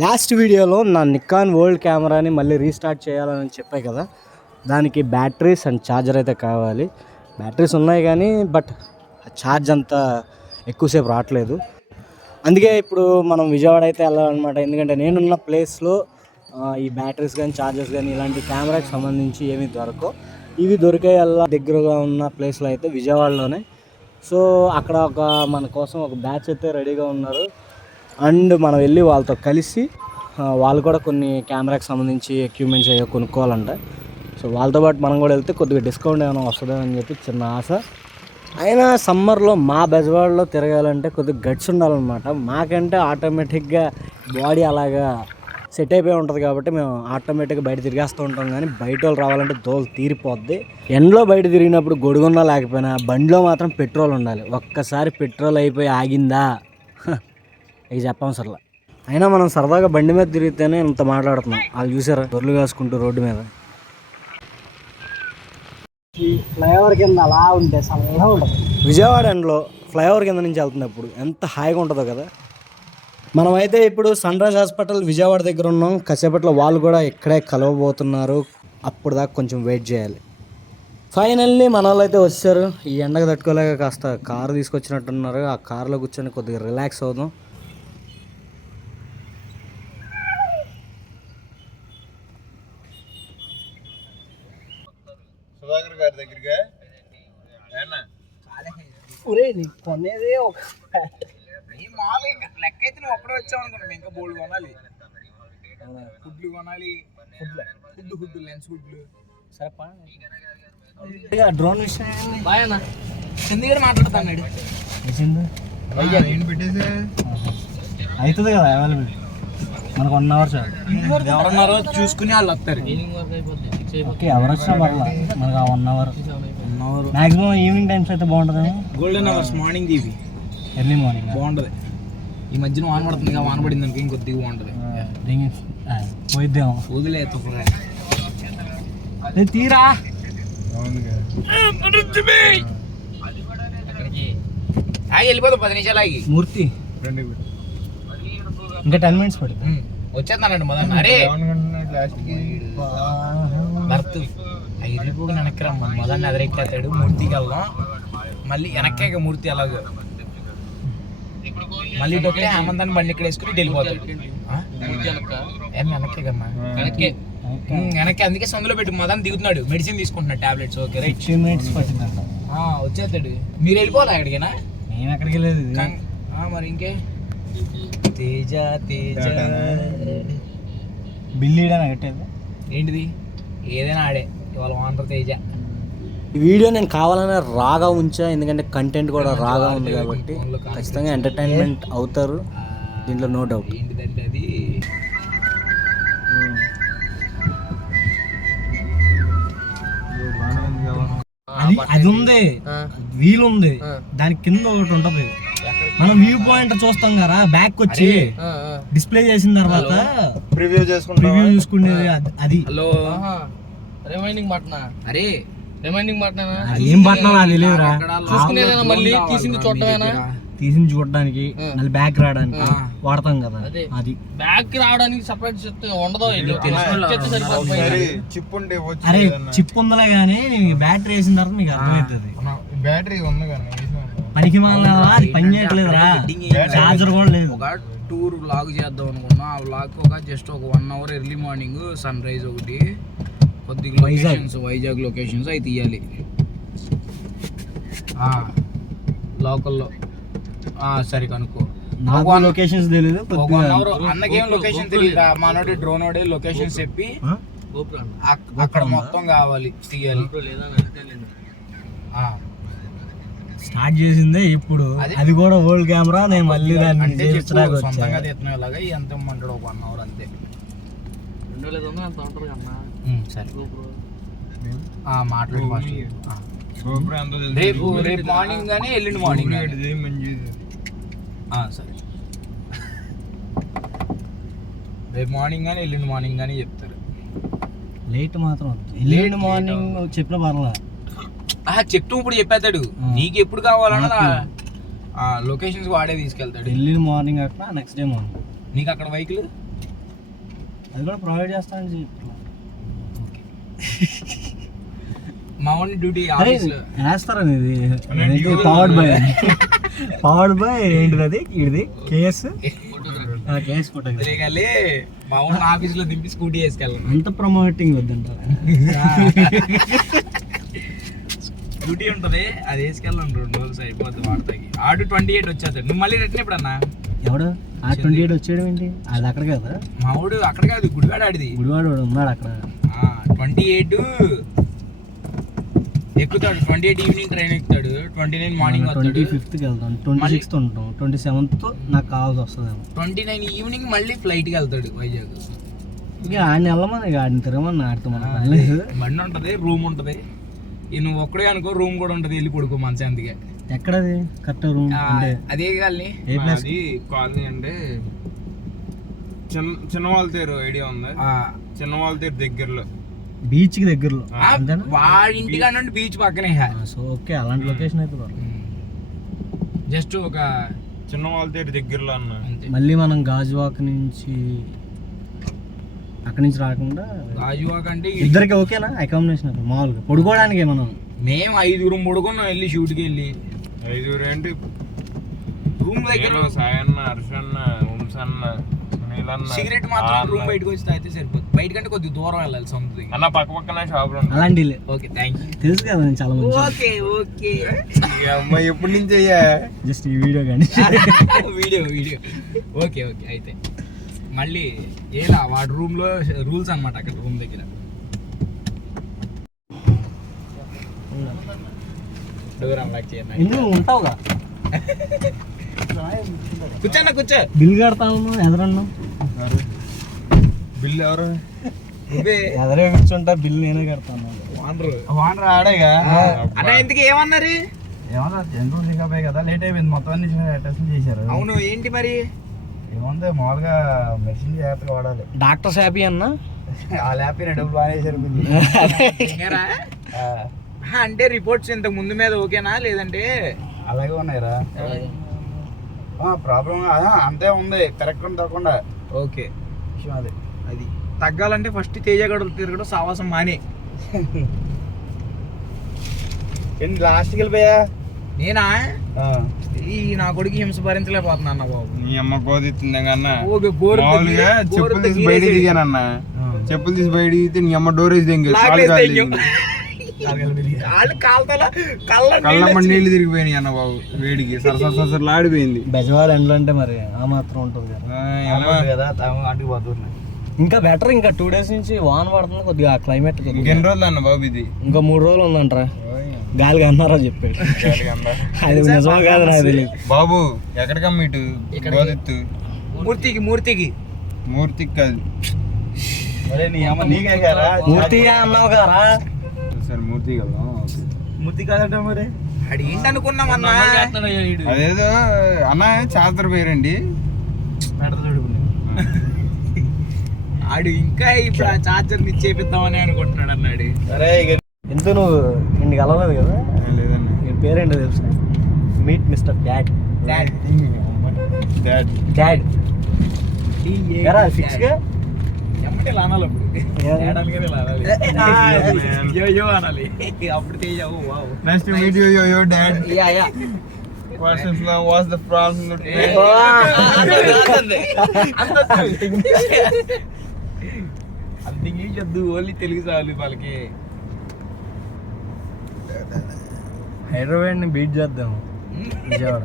Last వీడియోలో నా Nikon world కెమెరాని మళ్ళీ రీస్టార్ట్ చేయాలని చెప్పాయి కదా, దానికి బ్యాటరీస్ అండ్ ఛార్జర్ అయితే కావాలి. బ్యాటరీస్ ఉన్నాయి కానీ బట్ ఛార్జ్ అంతా ఎక్కువసేపు రావట్లేదు. అందుకే ఇప్పుడు మనం విజయవాడ అయితే వెళ్ళాలన్నమాట. ఎందుకంటే నేనున్న ప్లేస్లో ఈ బ్యాటరీస్ కానీ ఛార్జర్స్ కానీ ఇలాంటి కెమెరాకి సంబంధించి ఏమీ దొరకవు. ఇవి దొరికే దగ్గరగా ఉన్న ప్లేస్లో అయితే విజయవాడలోనే. సో అక్కడ మన కోసం ఒక బ్యాచ్ అయితే రెడీగా ఉన్నారు. అండ్ మనం వెళ్ళి వాళ్ళతో కలిసి వాళ్ళు కూడా కొన్ని కెమెరాకి సంబంధించి ఎక్విప్మెంట్స్ అయ్యో కొనుక్కోవాలంట. సో వాళ్ళతో పాటు మనం కూడా వెళ్తే కొద్దిగా డిస్కౌంట్ ఏమైనా వస్తుందో అని చెప్పి చిన్న ఆశ. అయినా సమ్మర్లో మా బెజవాడలో తిరగాలంటే కొద్దిగా గట్స్ ఉండాలన్నమాట. మాకంటే ఆటోమేటిక్గా బాడీ అలాగా సెట్ అయిపోయి ఉంటుంది కాబట్టి మేము ఆటోమేటిక్గా బయట తిరిగేస్తూ ఉంటాం. కానీ బయట వాళ్ళు రావాలంటే దోలు తీరిపోద్ది. ఎండలో బయట తిరిగినప్పుడు గొడుగున్నా లేకపోయినా బండిలో మాత్రం పెట్రోల్ ఉండాలి. ఒక్కసారి పెట్రోల్ అయిపోయి ఆగిందా ఇక చెప్పవసరలా. అయినా మనం సరదాగా బండి మీద తిరిగితేనే ఇంత మాట్లాడుతున్నాం. వాళ్ళు చూసారా గొర్రెలు కాసుకుంటూ రోడ్డు మీద. ఫ్లైఓవర్ కింద అలా ఉంటే సరళంగా ఉంటుంది. విజయవాడ ఎండలో ఫ్లైఓవర్ కింద నుంచి వెళ్తున్నప్పుడు ఎంత హాయిగా ఉంటుందో కదా. మనమైతే ఇప్పుడు సన్ రైజ్ హాస్పిటల్ విజయవాడ దగ్గర ఉన్నాం. కాసేపట్లో వాళ్ళు కూడా ఇక్కడే కలవబోతున్నారు. అప్పుడు దాకా కొంచెం వెయిట్ చేయాలి. ఫైనల్లీ మన వాళ్ళు అయితే వచ్చారు. ఈ ఎండకు తట్టుకోలేక కాస్త కారు తీసుకొచ్చినట్టున్నారు. ఆ కారులో కూర్చొని కొద్దిగా రిలాక్స్ అవుదాం. సుధాకర్ గారి దగ్గరగా కొనేదే ఒక లెక్క అయితే నువ్వు ఒక్కడే వచ్చావు అనుకున్నాను. ఇంకా బోల్డ్ కొనాలి, ఫుడ్లు కొనాలి, ఫుడ్ లెన్స్ ఫుడ్లు. సరే డ్రోన్ విషయం బాయ్ చందీగఢ మాట్లాడుతాడు. ఏంటి పెట్టేసి అవుతుంది కదా అవైలబిలిటీ. మనకు 1 అవర్ చాలు. ఎవరన్నారో చూసుకుని వాళ్ళు వస్తారు. ఓకే ఎవరు వచ్చినా పర్లా మనకు ఆ 1 అవర్ మ్యాక్సిమం ఈవినింగ్ టైమ్స్ అయితే బాగుంటుంది. గోల్డెన్ అవర్స్ మార్నింగ్ ఇవి ఎర్లీ మార్నింగ్ బాగుంటుంది. ఈ మధ్యన వాన పడుతుంది, వాన పడింది అనుకో ఇంకొద్దిగా బాగుంటుంది. పోయిద్దాం వదిలే తీరా వెళ్ళిపోతాం 10 నిమిషాలు ఆగి. మూర్తి ఇంకా 10 minutes పడుతుంది. వచ్చేస్తానండి మొదలు. అరే భర్త వెళ్ళిపోయి వెనక్కి రమ్మని మొదలు ఎదరెక్కేస్తాడు. మూర్తికి వెళ్దాం. మళ్ళీ వెనక్కాక మూర్తి అలాగో మళ్ళీ డొక్కే హేమంతాన్ని బండి ఇక్కడ వేసుకుని వెళ్ళిపోతాడు. వెనక్కే కమ్మా వెనక్కి. అందుకే సందులో పెట్టి మొదలు దిగుతున్నాడు. మెడిసిన్ తీసుకుంటున్నాడు, టాబ్లెట్స్. ఓకే రైట్ 15 minutes పడుతుందంట. వచ్చేస్తాడు. మీరు వెళ్ళిపోవాలా ఎక్కడికైనా? నేను ఎక్కడికి వెళ్ళలేదు. మరి ఇంకే తేజ బిల్లు కట్టేది ఏంటిది? ఏదైనా ఆడే ఇవాళ ఓనర్ తేజ. ఈ వీడియో నేను కావాలనే రాగా ఉంచా, ఎందుకంటే కంటెంట్ కూడా రాగా ఉంది కాబట్టి ఖచ్చితంగా ఎంటర్టైన్మెంట్ అవుతారు దీంట్లో, నో డౌట్. ఏంటిదంటే అది ఉంది, వీల్ ఉంది, దాని కింద ఒకటి ఉంటది. మనం వ్యూ పాయింట్ చూస్తాం కదా, బ్యాక్ వచ్చి డిస్ప్లే చేసిన తర్వాత ప్రివ్యూ చూసుకునేది అది. Hello reminding button. అరే రిమైండింగ్ బటన్ ఏం బటన్ అది తెలియదురా. చూసుకునేదేనా? మళ్ళీ తీసింది చూడటమేనా? తీసింది చూడడానికి, మళ్ళీ బ్యాక్ రావడానికి వాడతాం కదా. అది బ్యాక్ రావడానికి సపరేట్ ఉండదు. అరే చిప్ ఉందలే కానీ బ్యాటరీ వేసిన తర్వాత మీకు అర్థమవుతుంది. బ్యాటరీ ఉంది కానీ పనికి మాల అది పని చేయట్లేదురా. చార్జర్ కూడా లేదు. ఒక టూర్ వ్లాగ్ చేద్దాం అనుకున్నా. ఆ వ్లాగ్ ఒక జస్ట్ ఒక 1 hour early morning sunrise ఒకటి, కొద్దిగా లొకేషన్స్, వైజాగ్ లొకేషన్స్ అవి తీయాలి లోకల్లో. సరే కనుక్కో. నాకు లొకేషన్స్ తెలియదు. అన్నకేం లొకేషన్ తెలియదు. మనోడి డ్రోన్ ఓడే లొకేషన్స్ చెప్పి అక్కడ మొత్తం కావాలి తీయాలి. స్టార్ట్ చేసిందే ఇప్పుడు. అది కూడా ఓల్డ్ కెమెరా. నేను మళ్ళీ దాన్ని సొంతంగా తీస్తున్నాం. ఇలాగా ఎంత ఇమ్మంటాడు? ఒక 1 hour అంతే. సరే మాట్లాడు. రేపు మార్నింగ్ కానీ ఎల్లుండి మార్నింగ్. సరే రేపు మార్నింగ్ కానీ ఎల్లుండి మార్నింగ్ కానీ చెప్తారు. లేట్ మాత్రం ఎల్లుండి మార్నింగ్ చెప్పిన పర్లా. చెప్తూ ఇప్పుడు చెప్పేస్తాడు. నీకు ఎప్పుడు కావాలన్నా లొకేషన్స్ వాడే తీసుకెళ్తాడు. ఎల్లుండి మార్నింగ్ అట్లా నెక్స్ట్ డే మార్నింగ్. నీకు అక్కడ వెహికల్ అది కూడా ప్రొవైడ్ చేస్తానని చెప్పి మా ఓన్ డ్యూటీ ఆఫీస్లో వేస్తారని ఇది పవర్డ్ బై ఏంటిది అది ఇది కేఎస్ ఫోటోగ్రఫీ మా ఓన్ ఆఫీస్లో దింపి స్కూటీ వేసుకెళ్ళాను. అంత ప్రమోటింగ్ వద్దంట. డ్యూటీ ఉంటుంది, అది వేసుకెళ్ళాను 2 రోజులు అయిపోద్ది వాడతాకి. ఆడు 28 వచ్చేస్తాడు. నువ్వు మళ్ళీ రిటర్న్ ఎప్పుడన్నా? ఎవడు ఆ 28 వచ్చేయడం ఏంటి? అది అక్కడ కదా, మా ఊడు అక్కడ కాదు, గుడివాడ ఆడిది. గుడివాడు ఉన్నాడు అక్కడ. 28 ఎక్కుతాడు, 28 ఈవినింగ్ ట్రైన్ ఎక్కుతాడు, 29 మార్నింగ్ వస్తాడు. 25th వెళ్తాం, 26th ఉంటాం, 27th నాకు కావాల్సి వస్తుందేమో. 29 ఈవినింగ్ మళ్ళీ ఫ్లైట్కి వెళ్తాడు వైజాగ్. ఇక ఆడిని వెళ్ళమని ఇక ఆడిని తిరగమని ఆడుతూ మన పర్లేదు. బండి ఉంటుంది, రూమ్ ఉంటుంది. నువ్వు ఒక్కడే అనుకో, రూమ్ కూడా ఉంటుంది, వెళ్ళి పడుకో మంచి. అందుకే ఎక్కడది కరెక్ట్ రూమ్? అదే కాలనీ. అది కాలనీ అంటే చిన్నవాళ్ళతేరు ఐడియా ఉందా? చిన్నవాళ్ళతేరు దగ్గరలో, బీచ్ కి దగ్గరలో. వాడి ఇంటికా నుండి బీచ్ పక్కనే. సో ఓకే, అలాంటి లొకేషన్ అయితే జస్ట్ ఒక చిన్నవాళ్ళతేరు దగ్గరలో అన్న. మళ్ళీ మనం గాజువాక నుంచి అక్కడి నుంచి రాకుండా గాజువాక అంటే ఇద్దరికి ఓకేనా అకామిడేషన్? మామూలుగా పడుకోవడానికి మనం మేము 5 పడుకున్నాం వెళ్ళి షూట్కి వెళ్ళి. 5 ఏంటి? రూమ్ దగ్గర సాయన్న, హర్షన్న, వంశన్న, నీలన్న, సిగరెట్ మాత్రం రూమ్ బయటకు వచ్చి తాగితే సరిపోతుంది. బయట కంటే కొద్దిగా దూరం వెళ్ళాలి సొంతది. అన్న పక్క పక్కన షాపులు అలాంటి. Okay, thank you. తెలుసు కదా నేను చాలా మంది. Okay okay. అమ్మాయి ఎప్పటి నుంచి అయ్యా జస్ట్ ఈ వీడియో కానీ వీడియో ఓకే ఓకే. అయితే మళ్ళీ ఏలా వాడి రూమ్లో రూల్స్ అనమాట అక్కడ రూమ్ దగ్గర. ఇందులో ఉంటావుగా, కూర్చో. బిల్ కడతాను ఎదరన్నా. బిల్లు ఎవరు? ఎదరే కూర్చుంటా, బిల్ నేనే కడతాను. వానర్ ఆడేగా అన్న. ఎందుకు ఏమన్నారు? ఏమన్నా జనరల్ చెకప్ కదా, లేట్ అయిపోయింది, మొత్తం అన్ని టెస్ట్ చేశారు. అవును, ఏంటి మరి? ఏముంది, మామూలుగా మెడిసిన్ జాగ్రత్తగా వాడాలి. డాక్టర్స్ హ్యాపీ అన్న? వాళ్ళ హ్యాపీ, డబ్బులు బాగా వేసారు. అంటే రిపోర్ట్స్ ఇంతకు ముందు మీద ఓకేనా లేదంటే? అలాగే ఉన్నాయిరా, ప్రాబ్లం అంతే ఉంది, కరెక్ట్ తగ్గకుండా. ఓకే, అది తగ్గాలంటే ఫస్ట్ తేజగడలు తిరగడం సావాసం మానే. లాస్ట్కి వెళ్ళిపోయా నేనా? ఈ నా కొడుకు హింస భరించలేకపోతున్నా అన్న బాబు. నీ అమ్మ గోదిస్తుంది కన్నా. మామూలుగా చెప్పులు తీసి బయట దిగానన్న, చెప్పులు తీసి బయట దిగితే నీ అమ్మ డోర్ వేసి దింగి కళ్ళమ్మ నీళ్ళు తిరిగిపోయినాయి అన్న బాబు, వేడికి సరసర ఆడిపోయింది. బెజవాడ ఎండలు అంటే మరి ఆ మాత్రం ఉంటుంది కదా, ఇంకా బెటర్. ఇంకా 2 days నుంచి వాన పడుతుంది, కొద్దిగా క్లైమేట్. ఇంకెన్ని రోజులు అన్న బాబు ఇది? ఇంకా 3 రోజులు ఉందంటారా? గాలిగా అన్నారా చెప్పాడు. అది నిజమా కాదు నాకు తెలియదు బాబు. ఎక్కడికమ్మ ఇటు? గోదెత్తు మూర్తికి కాదు, మూర్తిగా అన్నావు కదా. సరే మూర్తి కదా, మూర్తి కాదట మరి. అది ఏంటనుకున్నామన్నా? అదేదో అన్న చాదర పేరండి. ఆడు ఇంకా ఇప్పుడు ఆ చార్జర్ ఇచ్చేపిద్దామని అనుకుంటున్నాడు అన్నాడు. సరే ఎంత, నువ్వు ఇంటికి వెళ్ళలేదు కదా? లేదండి. నీ పేరేంటో తెలుసా? Meet mister dad. ఫిక్స్ గా ఎమ్మటే లానాలి, అప్పుడు అనాలి. అప్పుడు తేజావు Nice to meet you, your dad. Yeah. What's the problem? అంత ఇంగ్లీష్ వద్దు, ఓన్లీ తెలుగు చాలు వాళ్ళకి. హైదరాబాద్ ని బీట్ చేద్దాం విజయవాడ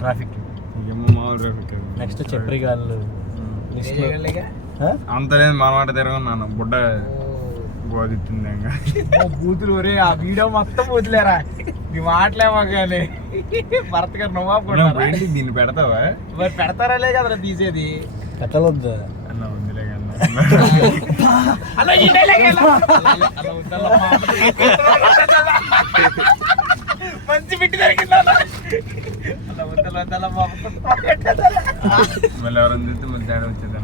ట్రాఫిక్. నెక్స్ట్ చెప్రిగాళ్ళు అంత లేదు, మన మాట తిరగన్నాను బుడ్డ బోధిస్తుంది. బూతులు ఒరే, ఆ వీడియో మొత్తం బూతులేరా, నీ మాటలేమో కానీ. భరత్ గారు నువ్వా దీన్ని పెడతావా? మరి పెడతారాలే కదరా తీసేది. పెట్టలొద్దు అన్న వద్దులే కన్నా. మంచి బిట్టి జరిగిందా? మళ్ళీ ఎవరైనా చూస్తే మళ్ళీ తేడా వచ్చేది.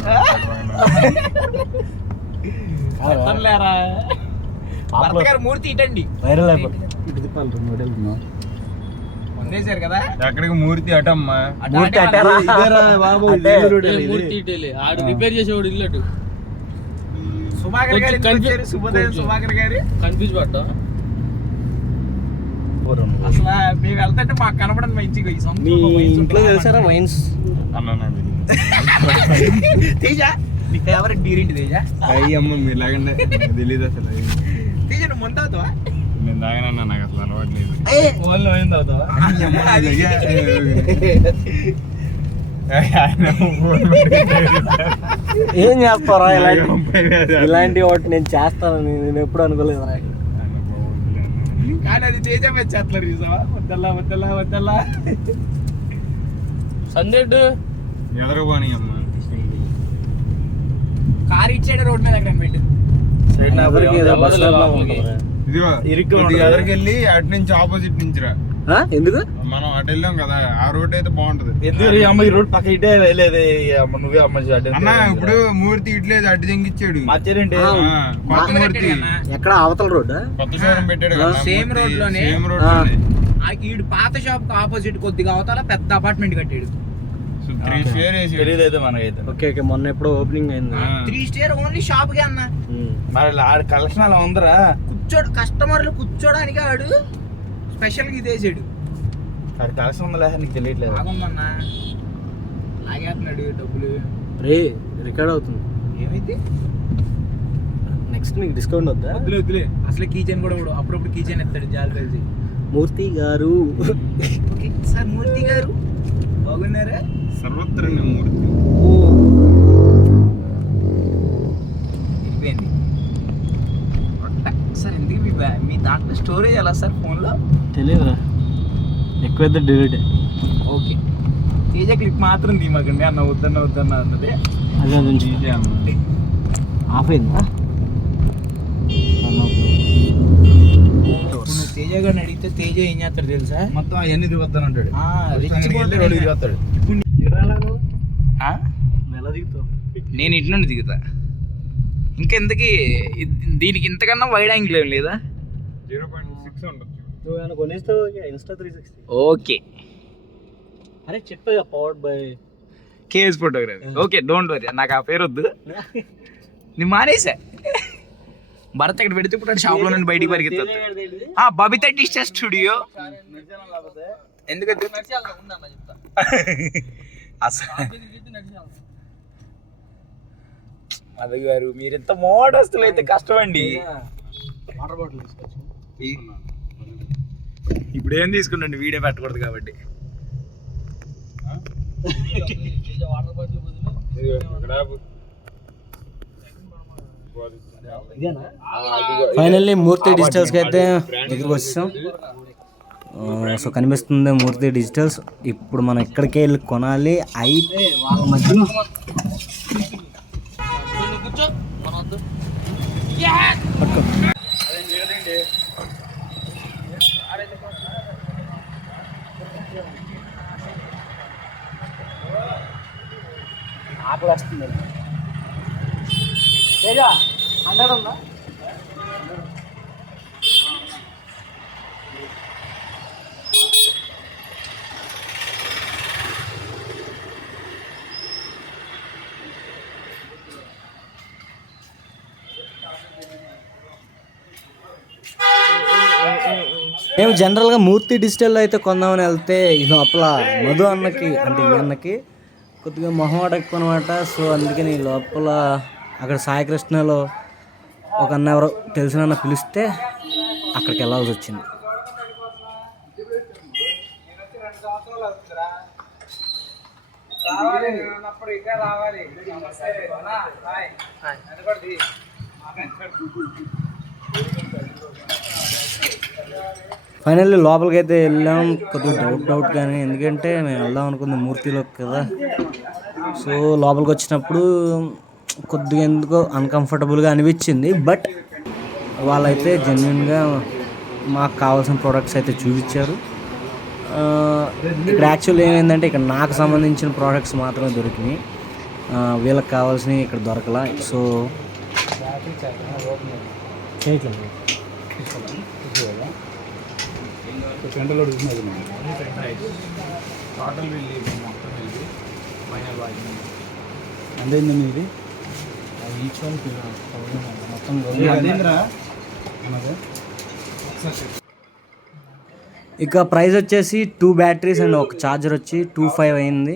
భరత్ గారు మూర్తి ఇటండి, వైరల్ అయిపోతుంది. ఇటు తిప్పాలి, 2 మోడల్ వందేశారు కదా. ఎక్కడికి మూర్తి అటమ్మా? మూర్తి అట్టారా బాబు? మూర్తి ఇటేలే, ఆడు రిపేర్ చేసేవాడు ఇల్లు. సుభాకర్ గారు శుభోదయం సుభాకర్ గారు కన్ఫ్యూజ్ పడ్డా అసలు మేము వెళ్తుంటే మాకు కనపడదు మంచిగా ఈ మీ ఇంట్లో తెలుసారా వైన్స్ తేజ నీ ఫేవరెట్ బీర్ ఏంటి తేజ అయ్యి అమ్మ మీరు లాగండి తెలియదు అసలు తేజ నువ్వు ముందు అవుతావా నేను తాగనన్నా నాకు అసలు అలవాటు లేదు వాళ్ళు ఏంది అవుతావా ఏం చేస్తారా ఇలాంటి వాటి నేను చేస్తానని నేను ఎప్పుడు అనుకోలేదురా. కానీ అది తేజ వచ్చేస్తారు చూసావా వద్దల్లా సందేడ్ ఎదరు పోనీ అమ్మ కారు ఇచ్చాడు రోడ్ మీద అక్కడ పెట్టు ఎవరికి ఏదో బస్ స్టాప్ లాగా ఉంటుందిరా. ఇదిగో ఎదరికి వెళ్ళి అటు నుంచి ఆపోజిట్ నుంచి రా. ఎందుకు మనం అటు వెళ్ళాం కదా ఆ రోడ్ అయితే బాగుంటది. ఎందుకు అమ్మ ఈ రోడ్ పక్క ఇటే వెళ్ళేది అమ్మ నువ్వే అమ్మ అన్న ఇప్పుడు మూర్తి ఇట్లేదు అడ్డు తెంగిచ్చాడు మర్చారంటే కొత్త మూర్తి ఎక్కడ అవతల రోడ్ కొత్త షోరూమ్ పెట్టాడు కదా సేమ్ మూర్తి. రోడ్ లోనే. సేమ్ రోడ్ లోనే. ఈడు పాత షాప్ కి ఆపోజిట్ కొద్దిగా అవతల పెద్ద అపార్ట్మెంట్ కట్టాడు. సో 3 స్క్వేర్ వేసి తెలియదు అయితే మనకైతే. ఓకే ఓకే మొన్న ఎప్పుడో ఓపెనింగ్ అయింది. 3 స్టేర్ ఓన్లీ షాప్ కే అన్న. మరి ఆడ కలెక్షన్ అలా ఉందరా కస్టమర్లు కూర్చోడానికి ఆడు స్పెషల్ గా ఇదేసాడు. ఆడ కలెక్షన్ ఉందా నీకు తెలియట్లేదు. బాగుందన్నా లాగేస్తున్నాడు డబ్బులు. రే రికార్డ్ అవుతుంది. ఏమైతే నెక్స్ట్ మీకు డిస్కౌంట్ వద్దా? వద్దులే అసలు కీచెన్ కూడా అప్పుడప్పుడు కీచెన్ ఎత్తాడు జాలి కలిసి. మూర్తి గారు ఓకే సార్ మూర్తి గారు బాగున్నారా? సర్వత్ర మూర్తి వెళ్ళిపోయింది సార్. ఎందుకు మీ దాంట్లో స్టోరేజ్ ఎలా సార్ ఫోన్లో? తెలియదురా ఎక్కువైతే డిలీట్. ఓకే తేజ క్లిప్ మాత్రం తీమకండి అన్న వద్దన్న అన్నది. అదే అది నుంచి ఆఫ్ అయిందా? నువ్వు తేజ గారిని అడిగితే తేజ ఏం చేస్తాడు తెలుసా? మొత్తం అవన్నీ తిరుగుతాను అంటాడు. రెచ్చిపోతాడు. తిరుగుతాడు. ఎలా దిగుతావు? నేను ఇటు నుండి దిగుతా. ఇంకెంతకి దీనికి ఇంతకన్నా వైడ్ యాంగిల్ ఏం లేదా? 0.6 ఉండొచ్చు. నువ్వు ఏమైనా కొనేస్తావు ఇన్స్టా 360. ఓకే అరే చెప్పగా powered by KS photography. Okay don't worry నాకు ఆ పేరు వద్దు. నేను మానేసా. భరత్ ఇక్కడ పెడితే ఇప్పుడు షాప్లో నుండి బయటికి పరిగెత్తా. బబితా డిజిటల్ స్టూడియో ఎందుకంటే అది గారు మీరు ఎంత మోడస్తులు అయితే కష్టమండి. వాటర్ బాటిల్ తీసుకోవచ్చు. ఇప్పుడు ఏం తీసుకున్నాండి వీడియో పెట్టకూడదు కాబట్టి. ఫైనల్లీ మూర్తి డిజిటల్స్కి అయితే దగ్గరికి వచ్చాం. సో కనిపిస్తుంది మూర్తి డిజిటల్స్. ఇప్పుడు మనం ఎక్కడికి వెళ్ళి కొనాలి అయితే వాళ్ళ మధ్యలో ఆకలి వస్తుంది. హండ్రెడ్ ఉందా? మేము జనరల్గా మూర్తి డిజిటల్లో అయితే కొందామని వెళ్తే ఈ లోపల మధు అన్నకి అంటే ఈ అన్నకి కొద్దిగా మొహమాట ఎక్కువ అనమాట. సో అందుకని లోపల అక్కడ సాయికృష్ణలో ఒక అన్న ఎవరో తెలిసిన అన్న పిలిస్తే అక్కడికి వెళ్ళాల్సి వచ్చింది. ఫైనల్లీ లోపలికి అయితే వెళ్ళాం. కొద్దిగా డౌట్ కానీ ఎందుకంటే మేము వెళ్దాం అనుకుంది మూర్తిలోకి కదా. సో లోపలికి వచ్చినప్పుడు కొద్దిగా ఎందుకో అన్కంఫర్టబుల్గా అనిపించింది. బట్ వాళ్ళైతే జెన్యున్గా మాకు కావాల్సిన ప్రోడక్ట్స్ అయితే చూపించారు. ఇక్కడ యాక్చువల్లీ ఏమైందంటే ఇక్కడ నాకు సంబంధించిన ప్రోడక్ట్స్ మాత్రమే దొరికినాయి, వీళ్ళకి కావాల్సినవి ఇక్కడ దొరకలా. సో అందేంది మీది ఈచ్ వన్ 1000 మొత్తం అదేంద్రా ఇక ప్రైస్ వచ్చేసి 2 బ్యాటరీస్ అండ్ ఒక ఛార్జర్ వచ్చి 2500 అయింది.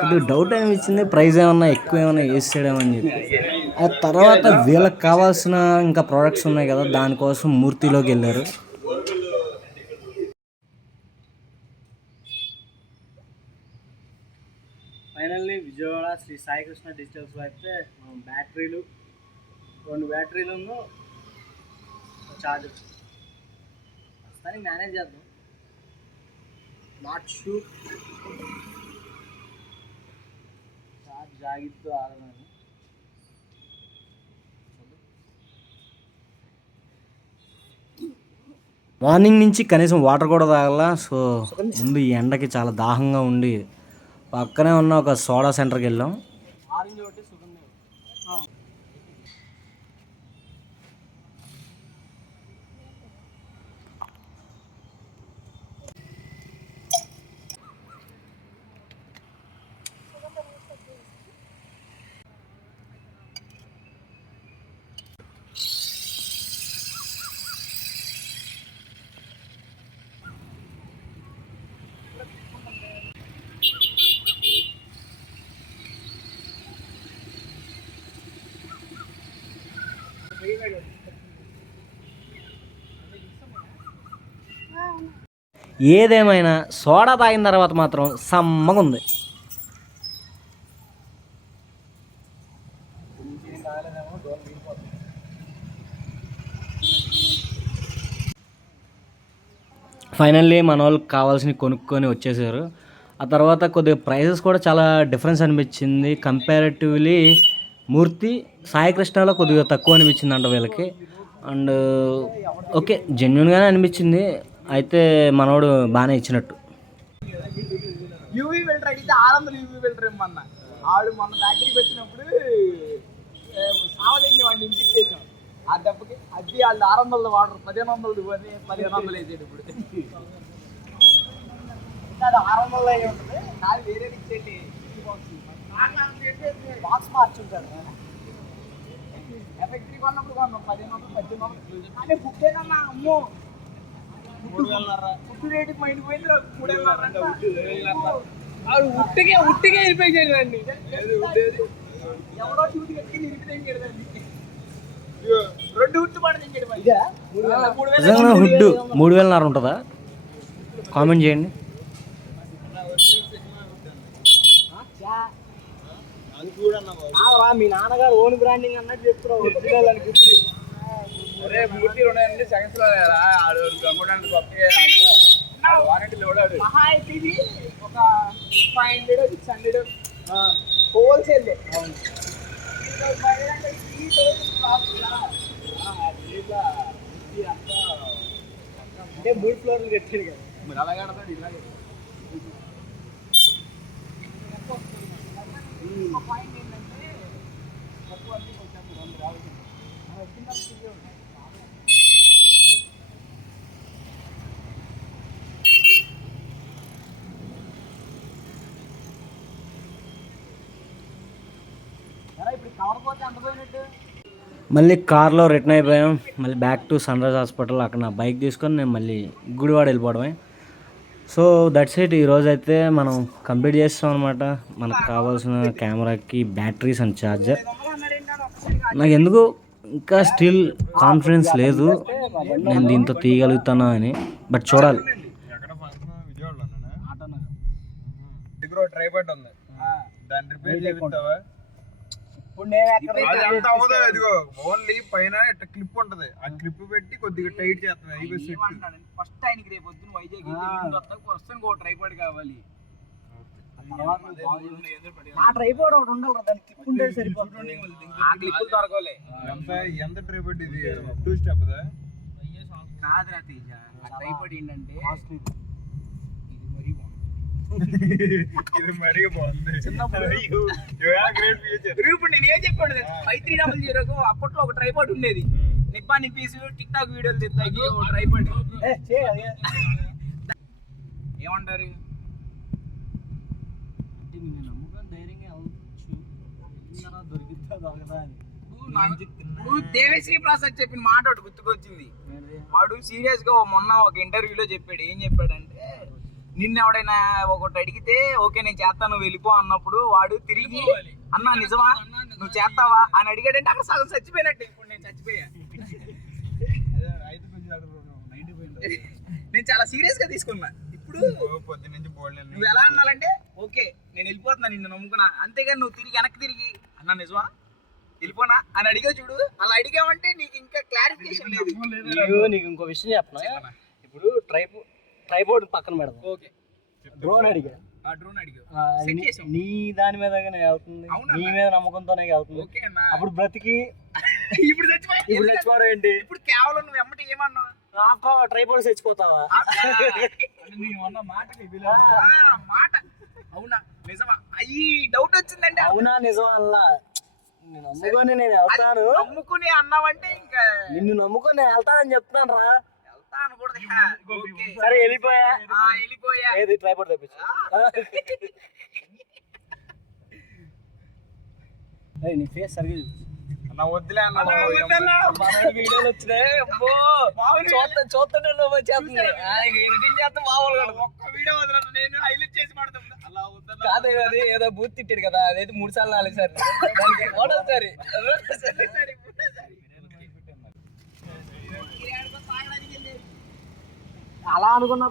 కొద్దిగా డౌట్ అనిపించింది, ప్రైస్ ఏమన్నా ఎక్కువ ఏమన్నా వేసాడేమని చెప్పి. ఆ తర్వాత వీళ్ళకి కావాల్సిన ఇంకా ప్రోడక్ట్స్ ఉన్నాయి కదా, దానికోసం మూర్తిలోకి వెళ్ళారు. ఫైనల్లీ విజయవాడ శ్రీ సాయికృష్ణ డిజిటల్స్లో అయితే మనం బ్యాటరీలు 2 బ్యాటరీలను ఛార్జర్ కానీ మేనేజ్ చేద్దాం. నాట్ షూర్ ఛార్జ్ జాగిద్దు ఆగదని. మార్నింగ్ నుంచి కనీసం వాటర్ కూడా తాగల. సో ముందు ఈ ఎండకి చాలా దాహంగా ఉండి పక్కనే ఉన్న ఒక సోడా సెంటర్కి వెళ్ళాం. ఏదేమైనా సోడా తాగిన తర్వాత మాత్రం సమ్మగా ఉంది. ఫైనల్లీ మన వాళ్ళకి కావాల్సినవి కొనుక్కొని వచ్చేసారు. ఆ తర్వాత కొద్దిగా ప్రైసెస్ కూడా చాలా డిఫరెన్స్ అనిపించింది. కంపారిటివ్లీ మూర్తి సాయికృష్ణలో కొద్దిగా తక్కువ అనిపించింది అంట వీళ్ళకి. అండ్ ఓకే, జెన్యున్గానే అనిపించింది. అయితే మనోడు బాగానే ఇచ్చినట్టు. యూవీ ఫిల్టర్ అడిగితే 600 యూవీ ఫిల్టర్ ఇమ్మన్న. ఆడు మొన్న బ్యాటరీ పెట్టినప్పుడు సావదండి వాడిని ఇంటికి చేసాం. ఆ దెబ్బకి అది వాళ్ళు 600 వాడరు, 1500 పోని 1500 వేసాడు. ఇప్పుడు అది 600 అయి ఉంటుంది. నాది వేరే ఇచ్చేటి బాక్స్ మార్చుంటాడు. ఎఫెక్టరీ కొన్నప్పుడు కొన్నాం 1500 1800. కానీ బుక్ ఏదన్నా అమ్మో ఫుడ్ రేటు మైండ్ పోయింది. 3,500 ఉట్టిగా వెళ్ళిపోయాడు అండి. ఎవడో షూట్ కట్టి నిరిపిదండి. 2 ఉట్టు పడదండి. హుడ్ 3,500 ఉంటుందా? కామెంట్ చేయండి. మీ నాన్నగారు ఓన్ బ్రాండింగ్ అన్నట్టు చెప్తున్నావు. ఒరిజినల్ అని గుర్తు. మూర్తి 2 సెకండ్స్ లో ఆడు గమ్ముడానికి వారంటీలో మహా అయితే ఇది ఒక 500 600 హోల్సేల్. అంటే 3 ఫ్లోర్లు కట్టాడు కదా, మరి అలా కడతాడు. ఇలాగే పాయింట్ ఏంటంటే తక్కువ అన్ని కొంచెం రావాలి. మళ్ళీ కార్లో రిటర్న్ అయిపోయాం. మళ్ళీ back to sunrise hospital. అక్కడ నా బైక్ తీసుకొని నేను మళ్ళీ గుడివాడ వెళ్ళిపోవడమే. So that's it. ఈరోజు అయితే మనం కంప్లీట్ చేస్తాం అనమాట. మనకు కావాల్సిన కెమెరాకి బ్యాటరీస్ అండ్ ఛార్జర్. నాకు ఎందుకు ఇంకా స్టిల్ కాన్ఫిడెన్స్ లేదు నేను దీంతో తీయగలుగుతానా అని. బట్ చూడాలి. ట్రైపాడ్ ఉంది, దాన్ని రిపేర్ చేపిస్తావా? ఓన్లీ పైన ఇట్లా క్లిప్ ఉంటది, ఆ క్లిప్ పెట్టి కొద్దిగా టైట్ చేస్తుంది. ఫస్ట్ ఆయనకి రేపు పొద్దున వైజాగ్ వస్తాను ట్రైపాడ్ కావాలి. ఎంత ట్రైపాడ్ ఇది? 2 స్టెప్ కాదురా తేజ, ట్రైపాడ్ ఏంటంటే ఇది మరీ బాగుంది. ఇప్పుడు నేను ఏం చెప్పాడు, 5300 అప్పట్లో ఒక ట్రైపాడ్ ఉండేది. నిప్పాని పీసు టిక్ టాక్ వీడియోలు తెస్తాయి ట్రైపాడ్. ఏమంటారు? నమ్మకం ధైర్యంగా దొరికింది. ఇప్పుడు దేవశ్రీ ప్రసాద్ చెప్పిన మాట ఒకటి గుర్తుకొచ్చింది. వాడు సీరియస్ గా మొన్న ఒక ఇంటర్వ్యూలో చెప్పాడు. ఏం చెప్పాడంటే, నిన్న ఎవడైనా ఒకటి అడిగితే ఓకే నేను చేస్తాను నువ్వు వెళ్ళిపో అన్నప్పుడు వాడు తిరిగి అన్నా నిజమా నువ్వు చేస్తావా అని అడిగాడంటే అక్కడ సగం చచ్చిపోయినట్టే. ఇప్పుడు నేను చచ్చిపోయా. నేను చాలా సీరియస్ గా తీసుకున్నా. ఇప్పుడు పొద్దున్నుంచి బోల్డ్ నువ్వు ఎలా అన్నాలంటే ఓకే నేను వెళ్ళిపోతున్నా నిన్ను నమ్ముకున్నా, అంతేగాని నువ్వు తిరిగి వెనక్కి తిరిగి అన్నా నిజమా వెళ్ళిపోనా అని అడిగా చూడు. అలా అడిగావంటే నీకు ఇంకా క్లారిఫికేషన్ లేదు. నీకు ఇంకో విషయం చెప్పనా, ఇప్పుడు ట్రైపోర్డ్ పక్కన పెడదాం. ఓకే డ్రోన్ అడిగా, ఆ డ్రోన్ అడిగావు ఆ, నీ దాని మీదగానే వెళ్తుంది, అవునా? నీ మీద నమ్మకంతోనే వెళ్తుంది. ఓకే అన్నా. అప్పుడు బ్రతికి ఇప్పుడు చచ్చిపోయా. ఇప్పుడు చచ్చిపోవడం ఏంటి? ఇప్పుడు కేవలం నువ్వు ఎమ్మటి ఏమన్నావు? ట్రైపోర్డ్ చచ్చిపోతావా? మాట అవునా నిజమా అయ్యి డౌట్ వచ్చిందంటే అవునా నిజమా అలా నేను నమ్ముకొని నేను వెళ్తాను, నమ్ముకుని అన్నావంటే ఇంకా నిన్ను నమ్ముకొని నేను వెళ్తానని చెప్తున్నాను రా. వెళ్తా అనకూడదు. ఓకే. సరే వెళ్ళిపోయా, వెళ్ళిపోయా. ఏది ట్రైపోర్డ్ తెప్పించు. నీ ఫేస్ సరిగ్గా చూపించు. అన్న వద్దులే అన్న వీడియోలు వచ్చినాయి చూస్తుంటే నువ్వు వచ్చేస్తుంది. ఎడిటింగ్ చేస్తే మామూలుగా ఒక్క వీడియో వదలను నేను హైలైట్ చేసి పడతాను. అలా వద్దన్నా. కాదే అది ఏదో బూత్ తిట్టాడు కదా, అదైతే 3 సార్లు 4 సార్లు ఒకటోసారి అలా అనుకున్నా